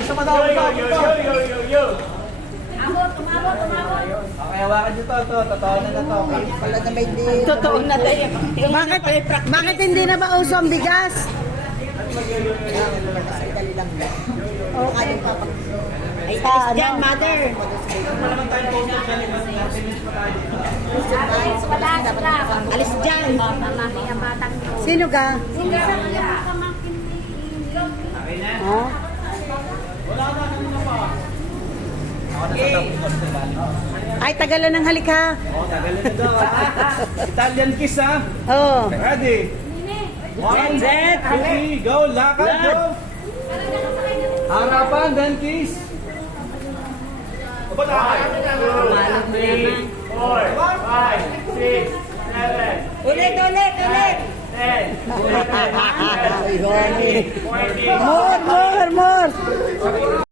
Isa pa daw. Okay, hawakan nyo to. Totoo na to. Wala na may di. Totoo na tayo. Bakit hindi na ba uso ang bigas? Dali lang. Oo, ano pa pag... Ay, alis dyan, mother. Alis dyan. Sino ka? Oh? Ay, tagalan ng halik ha. Tagalan na daw. Italian kiss ha. Oo. Ready? 1, 2, 3, go! Lakad, go! Harapan, then kiss. 3, 4, 5, 6, 7, Ulit. 10, 11, 12, 13, 14, More.